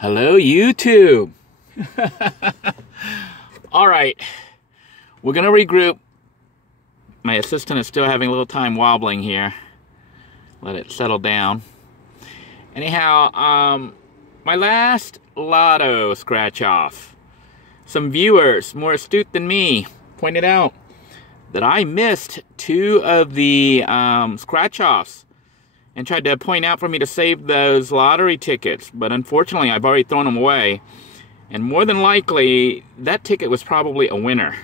Hello, YouTube. All right, we're gonna regroup. My assistant is still having a little time wobbling here. Let it settle down. Anyhow, my last lotto scratch off. Some viewers, more astute than me, pointed out that I missed 2 of the scratch offs and tried to point out for me to save those lottery tickets, but unfortunately I've already thrown them away, and more than likely that ticket was probably a winner.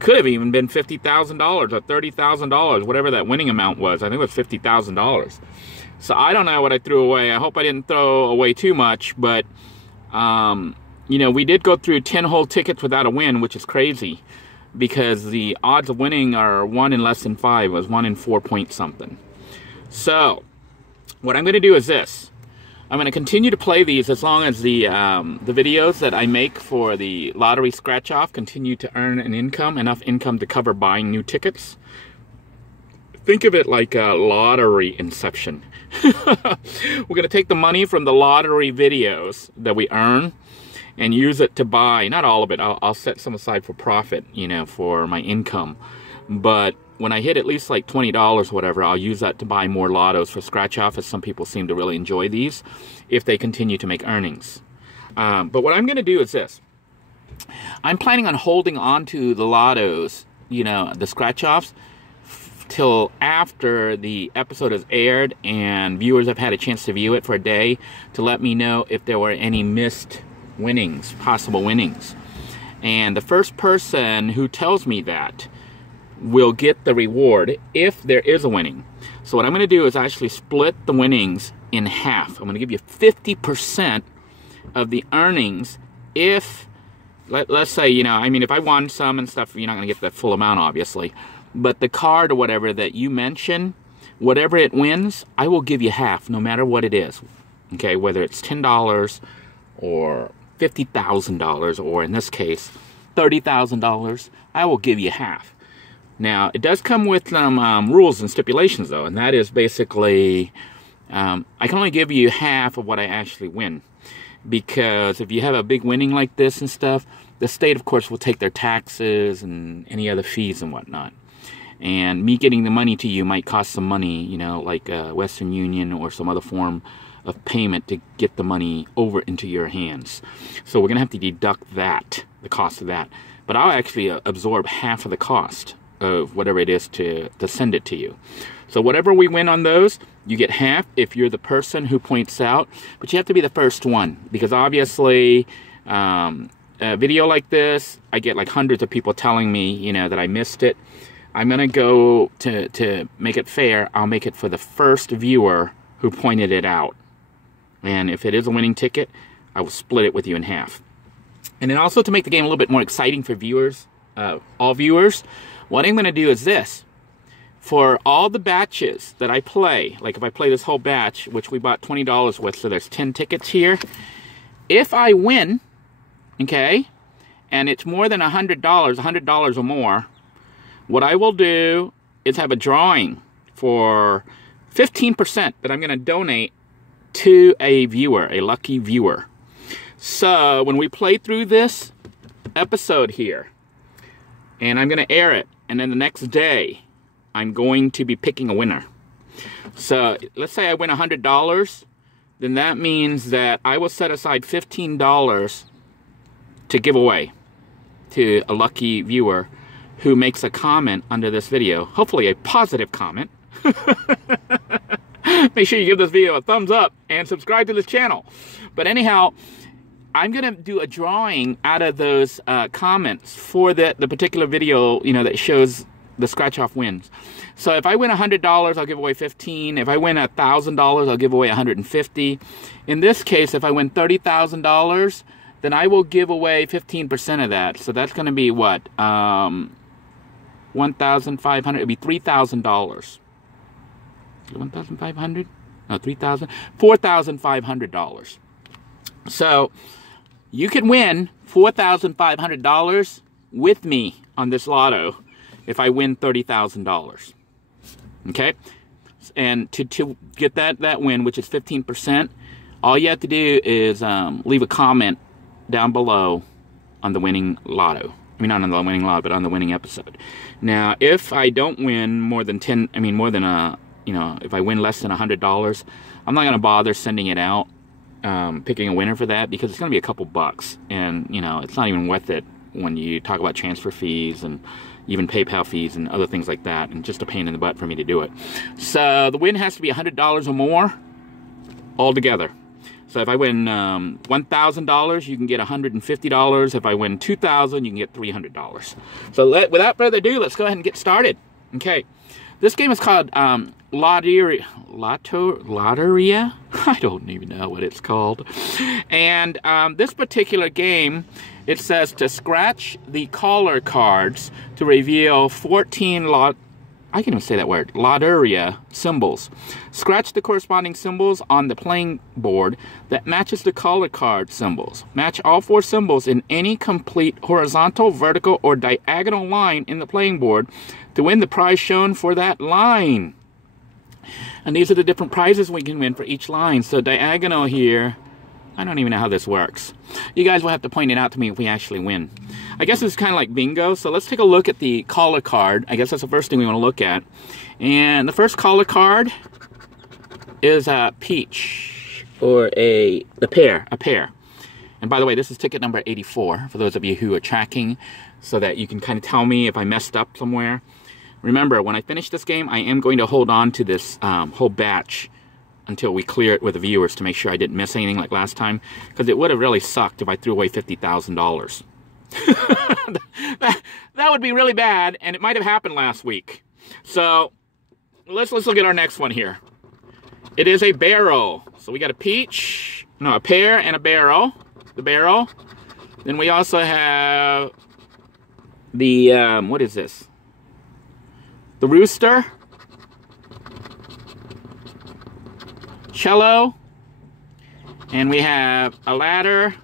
Could have even been $50,000 or $30,000, whatever that winning amount was. I think it was $50,000. So I don't know what I threw away. I hope I didn't throw away too much, but you know, we did go through 10 whole tickets without a win, which is crazy because the odds of winning are 1 in less than 5. It was 1 in 4 point something. So, what I'm going to do is this. I'm going to continue to play these as long as the videos that I make for the lottery scratch-off continue to earn an income, enough income to cover buying new tickets. Think of it like a lottery inception. We're going to take the money from the lottery videos that we earn and use it to buy, not all of it, I'll set some aside for profit, you know, for my income. But when I hit at least like $20 or whatever, I'll use that to buy more lottos for scratch off, as some people seem to really enjoy these if they continue to make earnings. But what I'm going to do is this. I'm planning on holding on to the lottos, you know, the scratch offs, till after the episode is aired and viewers have had a chance to view it for a day to let me know if there were any missed winnings, possible winnings. And the first person who tells me that will get the reward if there is a winning. So what I'm going to do is actually split the winnings in half. I'm going to give you 50% of the earnings if, let's say, you know, I mean, if I won some and stuff, you're not going to get the full amount, obviously. But the card or whatever that you mention, whatever it wins, I will give you half, no matter what it is. Okay, whether it's $10 or $50,000, or in this case, $30,000, I will give you half. Now, it does come with some rules and stipulations, though, and that is basically, I can only give you half of what I actually win, because if you have a big winning like this and stuff, the state, of course, will take their taxes and any other fees and whatnot. And me getting the money to you might cost some money, you know, like Western Union or some other form of payment to get the money over into your hands. So we're going to have to deduct that, the cost of that. But I'll actually absorb half of the cost of whatever it is to send it to you. So whatever we win on those, you get half if you're the person who points out, but you have to be the first one, because obviously a video like this, I get like hundreds of people telling me, you know, that I missed it. I'm gonna go to make it fair, I'll make it for the first viewer who pointed it out. And if it is a winning ticket, I will split it with you in half. And then also to make the game a little bit more exciting for viewers, all viewers, what I'm going to do is this. For all the batches that I play, like if I play this whole batch, which we bought $20 with, so there's 10 tickets here. If I win, okay, and it's more than $100 or more, what I will do is have a drawing for 15% that I'm going to donate to a viewer, a lucky viewer. So when we play through this episode here, and I'm going to air it, and then the next day, I'm going to be picking a winner. So let's say I win $100, then that means that I will set aside $15 to give away to a lucky viewer who makes a comment under this video, hopefully a positive comment. Make sure you give this video a thumbs up and subscribe to this channel. But anyhow, I'm going to do a drawing out of those comments for the particular video, you know, that shows the scratch-off wins. So if I win $100, I'll give away $15. If I win $1,000, I'll give away $150. In this case, if I win $30,000, then I will give away 15% of that. So that's going to be what? $1,500. It'd be $3,000. $1,500? No, $3,000. $4,500. So you can win $4,500 with me on this lotto if I win $30,000. Okay? And to get that win, which is 15%, All you have to do is leave a comment down below on the winning lotto. I mean, not on the winning lotto, but on the winning episode. Now, if I don't win more than if I win less than $100, I'm not going to bother sending it out, picking a winner for that, because it's going to be a couple bucks. And, it's not even worth it when you talk about transfer fees and even PayPal fees and other things like that, and just a pain in the butt for me to do it. So the win has to be $100 or more altogether. So if I win $1,000, you can get $150. If I win $2,000, you can get $300. So without further ado, let's go ahead and get started. Okay, this game is called Lotteria. I don't even know what it's called. And this particular game, it says to scratch the caller cards to reveal 14 I can't even say that word, Lotteria symbols. Scratch the corresponding symbols on the playing board that matches the caller card symbols. Match all 4 symbols in any complete horizontal, vertical, or diagonal line in the playing board to win the prize shown for that line. And these are the different prizes we can win for each line. So diagonal here, I don't even know how this works. You guys will have to point it out to me if we actually win. I guess it's kind of like bingo. So let's take a look at the caller card. I guess that's the first thing we want to look at. And the first caller card is a peach, or a pear. And by the way, this is ticket number 84, for those of you who are tracking, so that you can kind of tell me if I messed up somewhere. Remember, when I finish this game, I am going to hold on to this whole batch until we clear it with the viewers to make sure I didn't miss anything like last time, because it would have really sucked if I threw away $50,000. that would be really bad, and it might have happened last week. So let's look at our next one here. It is a barrel. So we got a peach, no, a pear and a barrel. The barrel. Then we also have the what is this? The rooster. Cello, and we have a ladder,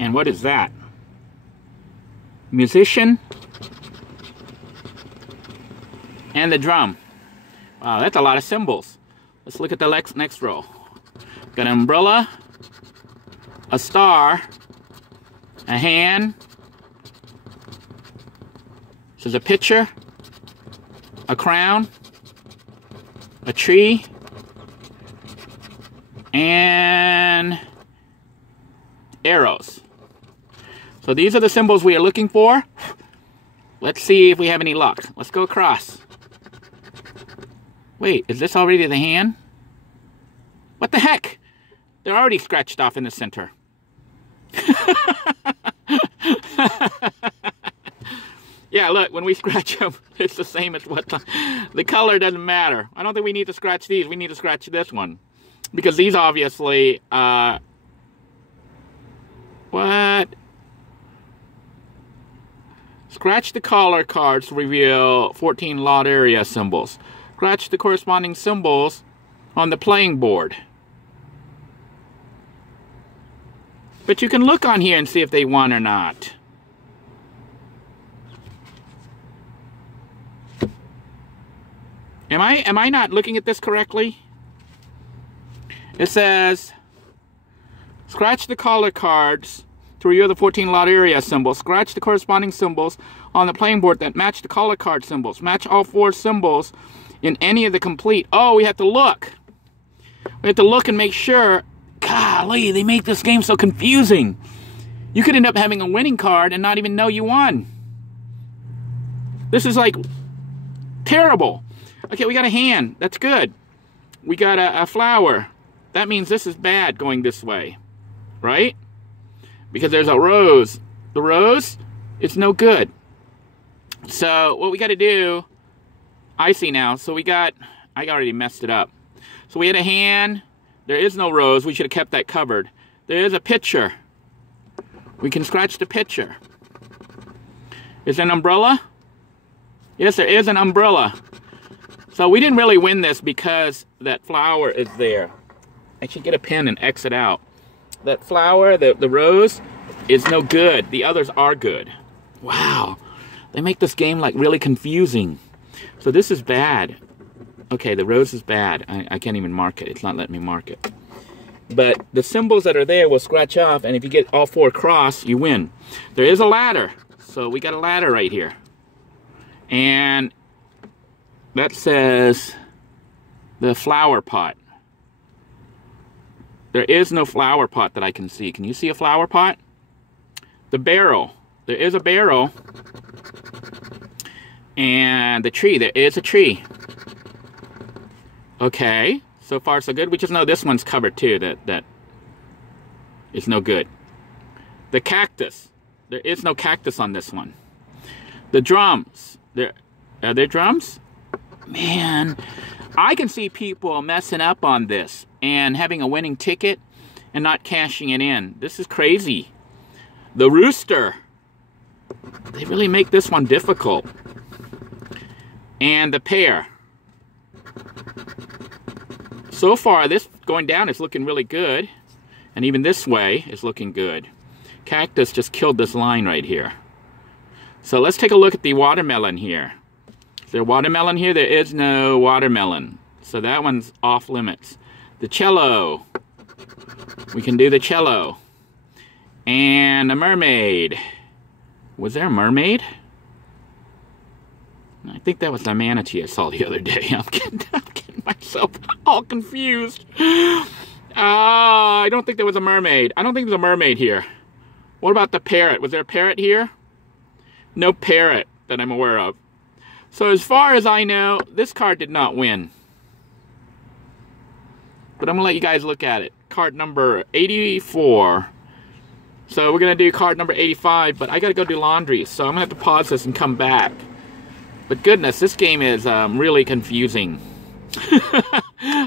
and what is that? Musician, and the drum. Wow, that's a lot of symbols. Let's look at the next row. Got an umbrella, a star, a hand. This is a pitcher, a crown, a tree, and arrows. So these are the symbols we are looking for. Let's see if we have any luck. Let's go across. Wait, is this already the hand? What the heck? They're already scratched off in the center. Yeah, look, when we scratch them, it's the same as what the color doesn't matter. I don't think we need to scratch these. We need to scratch this one. Because these obviously, what? Scratch the caller cards to reveal 14 lot area symbols. Scratch the corresponding symbols on the playing board. But you can look on here and see if they won or not. Am I not looking at this correctly? It says, scratch the caller cards to reveal the 14 lot area symbols. Scratch the corresponding symbols on the playing board that match the caller card symbols. Match all 4 symbols in any of the complete. Oh, we have to look. We have to look and make sure. Golly, they make this game so confusing. You could end up having a winning card and not even know you won. This is like terrible. Okay, we got a hand. That's good. We got a flower. That means this is bad going this way. Right? Because there's a rose. The rose is no good. So what we got to do, I see now. So I already messed it up. So we had a hand. There is no rose. We should have kept that covered. There is a pitcher. We can scratch the pitcher. Is there an umbrella? Yes, there is an umbrella. So we didn't really win this because that flower is there. I should get a pen and X it out. That flower, the rose, is no good. The others are good. Wow. They make this game like really confusing. So this is bad. Okay, the rose is bad. I can't even mark it. It's not letting me mark it. But the symbols that are there will scratch off, and if you get all 4 across, you win. There is a ladder. So we got a ladder right here. And that says the flower pot. There is no flower pot that I can see. Can you see a flower pot? The barrel. There is a barrel. And the tree. There is a tree. Okay. So far so good. We just know this one's covered too. That is no good. The cactus. There is no cactus on this one. The drums. Are there drums? Man, I can see people messing up on this and having a winning ticket and not cashing it in. This is crazy. The rooster. They really make this one difficult. And the pear. So far, this going down is looking really good. And even this way is looking good. Cactus just killed this line right here. So let's take a look at the watermelon here. Is there watermelon here? There is no watermelon. So that one's off limits. The cello. We can do the cello. And a mermaid. Was there a mermaid? I think that was the manatee I saw the other day. I'm getting myself all confused. I don't think there was a mermaid. I don't think there's a mermaid here. What about the parrot? Was there a parrot here? No parrot that I'm aware of. So as far as I know, this card did not win. But I'm going to let you guys look at it. Card number 84. So we're going to do card number 85, but I got to go do laundry. So I'm going to have to pause this and come back. But goodness, this game is really confusing.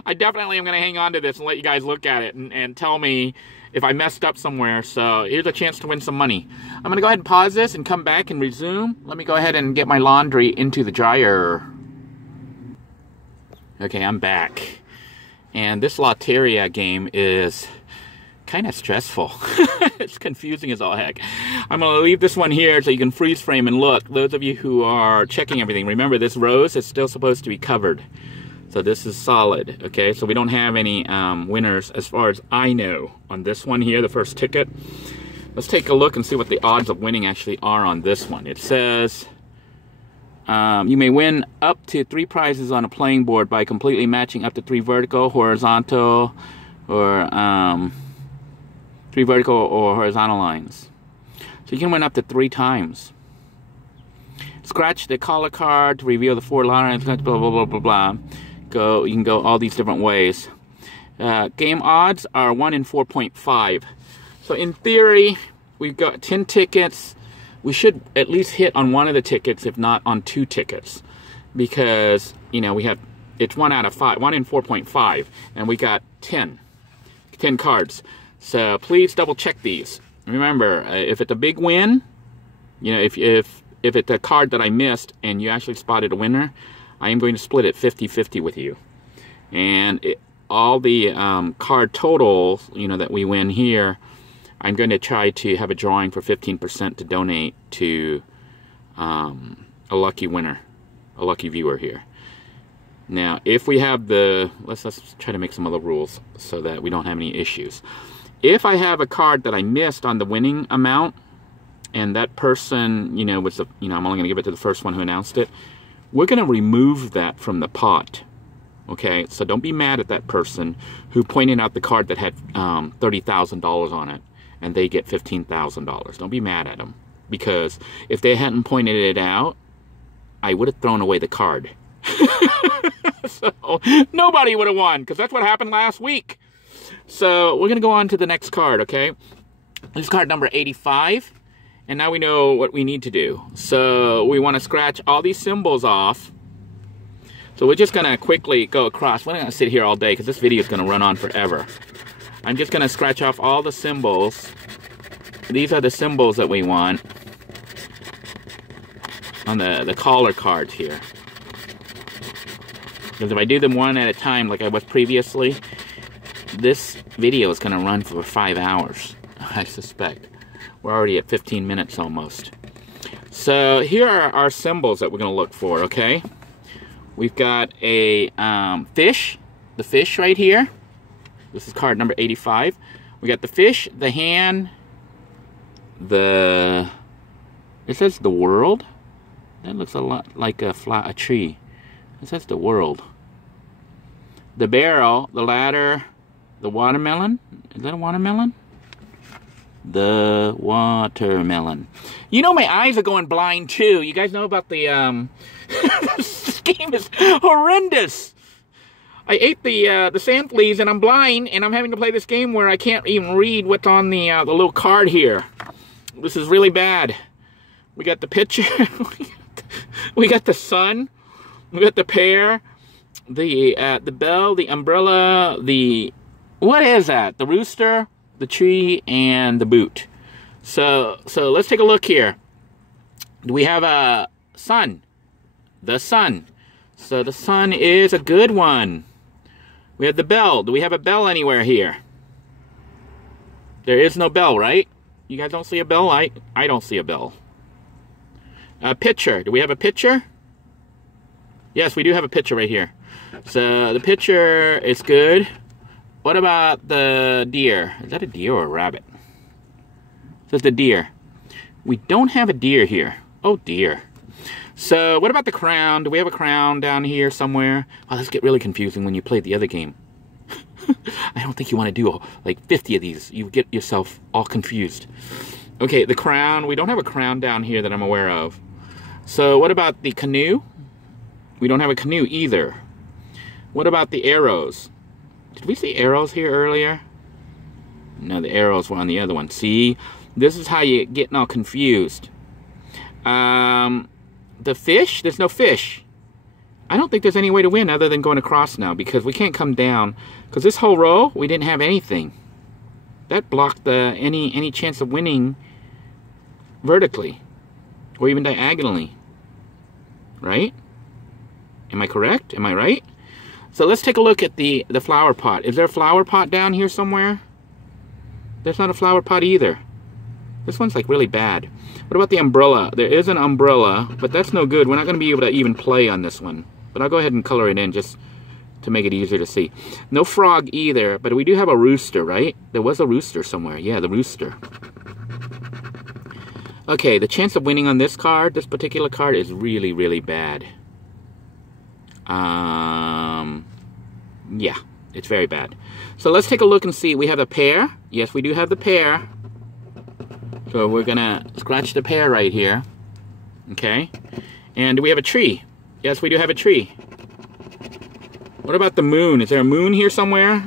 I definitely am going to hang on to this and let you guys look at it and tell me if I messed up somewhere. So here's a chance to win some money. I'm going to go ahead and pause this and come back and resume. Let me go ahead and get my laundry into the dryer. Okay, I'm back. And this Lotteria game is kind of stressful. It's confusing as all heck. I'm going to leave this one here so you can freeze frame and look. Those of you who are checking everything, remember this rose is still supposed to be covered. So this is solid, okay? So we don't have any winners as far as I know on this one here, the first ticket. Let's take a look and see what the odds of winning actually are on this one. It says you may win up to 3 prizes on a playing board by completely matching up to 3 vertical, horizontal, or 3 vertical or horizontal lines. So you can win up to 3 times. Scratch the color card to reveal the 4 lines, blah, blah, blah, blah, blah. You can go all these different ways. Game odds are 1 in 4.5. So in theory, we've got 10 tickets. We should at least hit on 1 of the tickets, if not on 2 tickets. Because, you know, it's 1 out of 5, 1 in 4.5. And we got 10 cards. So please double check these. Remember, if it's a big win, you know, if it's a card that I missed and you actually spotted a winner, I am going to split it 50-50 with you. And all the card totals, you know, that we win here, I'm going to try to have a drawing for 15% to donate to a lucky winner, a lucky viewer here. Now, if we have let's try to make some other rules so that we don't have any issues. If I have a card that I missed on the winning amount, and that person, you know, was the, you know, I'm only going to give it to the first one who announced it, we're going to remove that from the pot. Okay, so don't be mad at that person who pointed out the card that had $30,000 on it, and they get $15,000. Don't be mad at them, because if they hadn't pointed it out, I would have thrown away the card. So nobody would have won, because that's what happened last week. So we're going to go on to the next card, okay? This is card number 85. And now we know what we need to do. So we want to scratch all these symbols off. So we're just going to quickly go across. We're not going to sit here all day because this video is going to run on forever. I'm just going to scratch off all the symbols. These are the symbols that we want on the caller cards here. Because if I do them one at a time like I was previously, this video is going to run for 5 hours, I suspect. We're already at 15 minutes almost. So here are our symbols that we're going to look for, okay? We've got a fish. The fish right here. This is card number 85. We got the fish, the hand, it says the world. That looks a lot like a tree. It says the world. The barrel, the ladder, the watermelon. Is that a watermelon? The watermelon. You know my eyes are going blind too. You guys know about the this game is horrendous. I ate the sand fleas and I'm blind and I'm having to play this game where I can't even read what's on the little card here. This is really bad. We got the picture. We got the sun. We got the pear. The bell, the umbrella, what is that? The rooster, the tree, and the boot. So let's take a look here. We have a sun. The sun. So the sun is a good one. We have the bell. Do we have a bell anywhere here? There is no bell, right? You guys don't see a bell? I don't see a bell. A pitcher. Do we have a pitcher? Yes, we do have a pitcher right here. So the pitcher is good. What about the deer? Is that a deer or a rabbit? It says the deer. We don't have a deer here. Oh dear. So what about the crown? Do we have a crown down here somewhere? Oh, this get really confusing when you play the other game. I don't think you want to do like 50 of these. You get yourself all confused. Okay, the crown. We don't have a crown down here that I'm aware of. So what about the canoe? We don't have a canoe either. What about the arrows? Did we see arrows here earlier? No, the arrows were on the other one. See? This is how you getting all confused. The fish? There's no fish. I don't think there's any way to win other than going across now because we can't come down. Because this whole row, we didn't have anything. That blocked any chance of winning vertically. Or even diagonally. Right? Am I correct? Am I right? So let's take a look at the flower pot. Is there a flower pot down here somewhere? There's not a flower pot either. This one's like really bad. What about the umbrella? There is an umbrella, but that's no good. We're not going to be able to even play on this one. But I'll go ahead and color it in just to make it easier to see. No frog either, but we do have a rooster, right? There was a rooster somewhere. Yeah, the rooster. Okay, the chance of winning on this card, this particular card, is really, really bad. Yeah, it's very bad. So let's take a look and see. We have a pear. Yes, we do have the pear. So we're gonna scratch the pear right here. Okay. And do we have a tree? Yes, we do have a tree. What about the moon? Is there a moon here somewhere?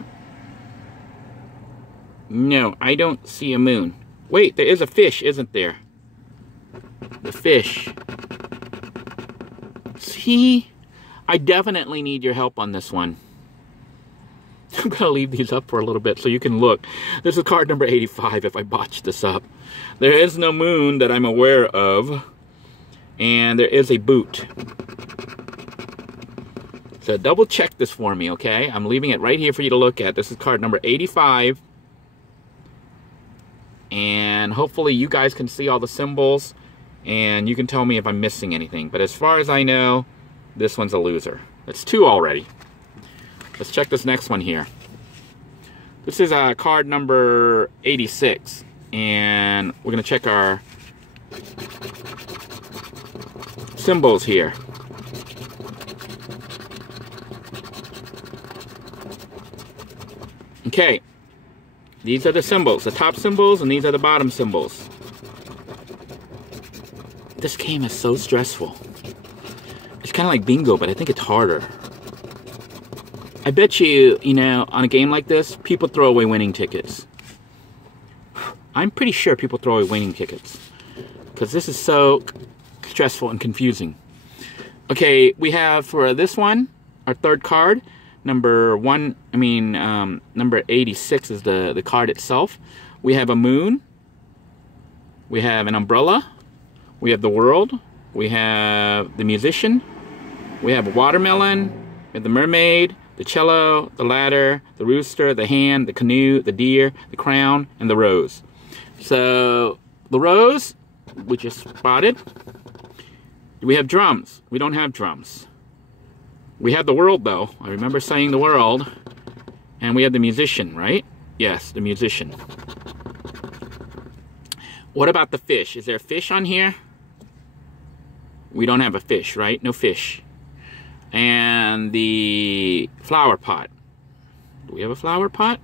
No, I don't see a moon. Wait, there is a fish, isn't there? The fish. See? I definitely need your help on this one. I'm going to leave these up for a little bit so you can look. This is card number 85 if I botch this up. There is no moon that I'm aware of. And there is a boot. So double check this for me, okay? I'm leaving it right here for you to look at. This is card number 85. And hopefully you guys can see all the symbols. And you can tell me if I'm missing anything. But as far as I know, this one's a loser. That's 2 already. Let's check this next one here. This is card number 86. And we're going to check our symbols here. Okay. These are the symbols. The top symbols and these are the bottom symbols. This game is so stressful. It's kind of like bingo, but I think it's harder. I bet you, on a game like this, people throw away winning tickets. I'm pretty sure people throw away winning tickets. Because this is so stressful and confusing. Okay, we have for this one, our third card, number 86 is the card itself. We have a moon. We have an umbrella. We have the world. We have the musician. We have a watermelon. We have the mermaid. The cello, the ladder, the rooster, the hand, the canoe, the deer, the crown, and the rose. So, the rose, we just spotted. Do we have drums? We don't have drums. We had the world, though. I remember saying the world. And we had the musician, right? Yes, the musician. What about the fish? Is there a fish on here? We don't have a fish, right? No fish. And the flower pot. Do we have a flower pot?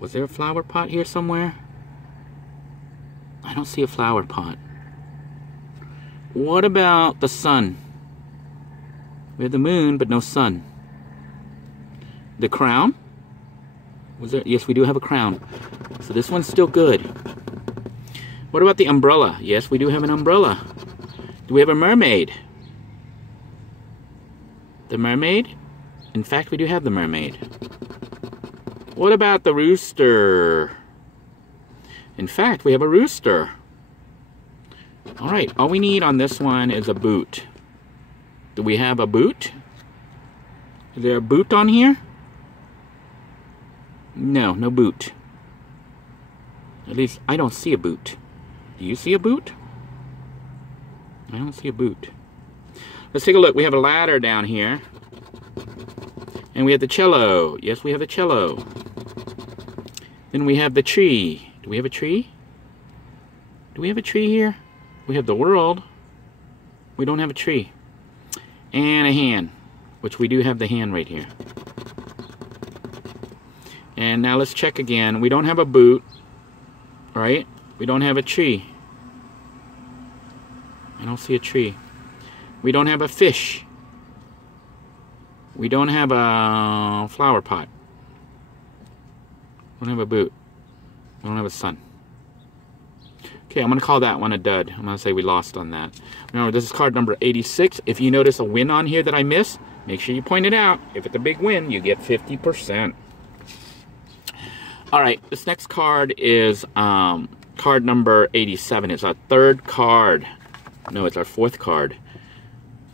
Was there a flower pot here somewhere? I don't see a flower pot. What about the sun? We have the moon, but no sun. The crown? Was there? Yes, we do have a crown. So this one's still good. What about the umbrella? Yes, we do have an umbrella. Do we have a mermaid? The mermaid? In fact, we do have the mermaid. What about the rooster? In fact, we have a rooster. All right, all we need on this one is a boot. Do we have a boot? Is there a boot on here? No, no boot. At least I don't see a boot. Do you see a boot? I don't see a boot. Let's take a look. We have a ladder down here. And we have the cello. Yes, we have the cello. Then we have the tree. Do we have a tree? Do we have a tree here? We have the world. We don't have a tree. And a hand, which we do have the hand right here. And now let's check again. We don't have a boot, right? We don't have a tree. I don't see a tree. We don't have a fish. We don't have a flower pot. We don't have a boot. We don't have a sun. Okay, I'm going to call that one a dud. I'm going to say we lost on that. Remember, this is card number 86. If you notice a win on here that I missed, make sure you point it out. If it's a big win, you get 50%. Alright, this next card is card number 87. It's our third card. No, it's our fourth card.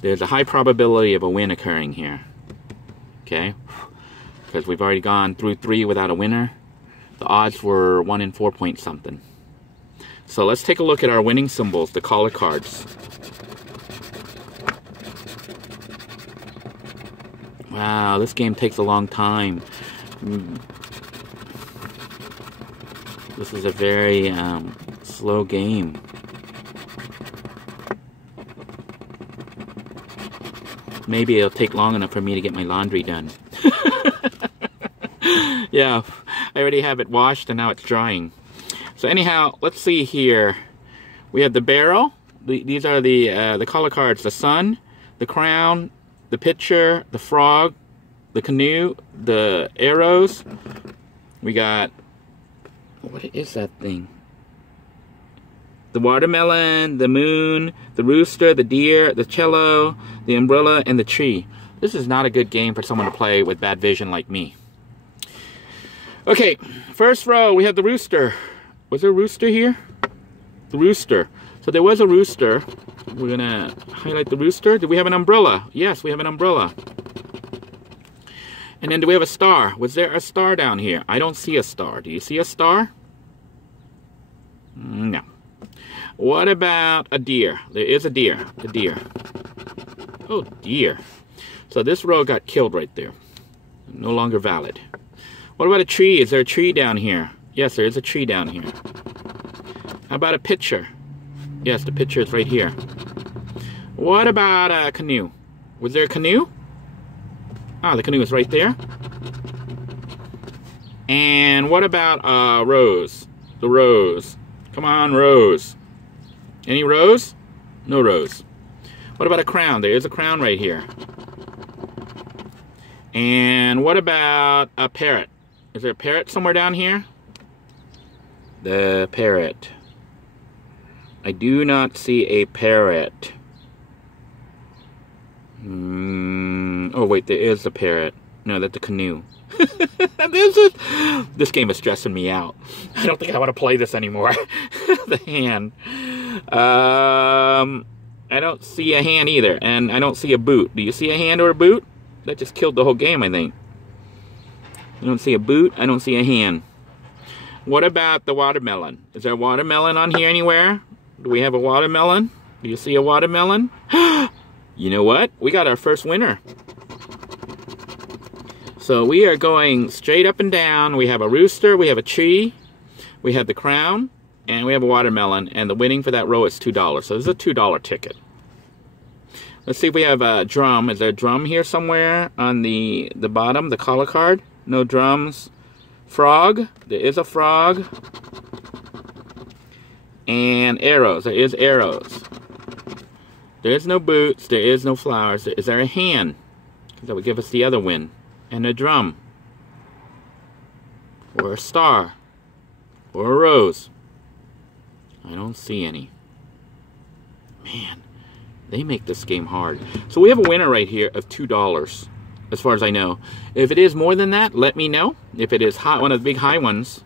There's a high probability of a win occurring here. Okay? Because we've already gone through 3 without a winner. The odds were 1 in 4 point something. So let's take a look at our winning symbols, the caller cards. Wow, this game takes a long time. This is a very slow game. Maybe it'll take long enough for me to get my laundry done. Yeah, I already have it washed and now it's drying. So anyhow, let's see here. We have the barrel. These are the color cards. The sun, the crown, the pitcher, the frog, the canoe, the arrows. We got, what is that thing? The watermelon, the moon, the rooster, the deer, the cello, the umbrella, and the tree. This is not a good game for someone to play with bad vision like me. Okay, first row, we have the rooster. Was there a rooster here? The rooster. So there was a rooster. We're gonna highlight the rooster. Do we have an umbrella? Yes, we have an umbrella. And then do we have a star? Was there a star down here? I don't see a star. Do you see a star? No. What about a deer? There is a deer. A deer. Oh, dear. So this row got killed right there. No longer valid. What about a tree? Is there a tree down here? Yes, there is a tree down here. How about a pitcher? Yes, the pitcher is right here. What about a canoe? Was there a canoe? Ah, the canoe is right there. And what about a rose? The rose. Come on, rose. Any rose? No rose. What about a crown? There is a crown right here. And what about a parrot? Is there a parrot somewhere down here? The parrot. I do not see a parrot. Oh wait, there is a parrot. No, that's a canoe. This game is stressing me out. I don't think I want to play this anymore. The hand. I don't see a hand either, and I don't see a boot. Do you see a hand or a boot? That just killed the whole game, I think. I don't see a boot. I don't see a hand. What about the watermelon? Is there a watermelon on here anywhere? Do we have a watermelon? Do you see a watermelon? You know what? We got our first winner. So we are going straight up and down. We have a rooster, we have a tree, we have the crown, and we have a watermelon. And the winning for that row is $2. So this is a $2 ticket. Let's see if we have a drum. Is there a drum here somewhere on the bottom, the color card? No drums. Frog. There is a frog. And arrows. There is arrows. There is no boots. There is no flowers. Is there a hand? That would give us the other win. And a drum. Or a star. Or a rose. I don't see any. Man, they make this game hard. So we have a winner right here of $2, as far as I know. If it is more than that, let me know. If it is high, one of the big high ones,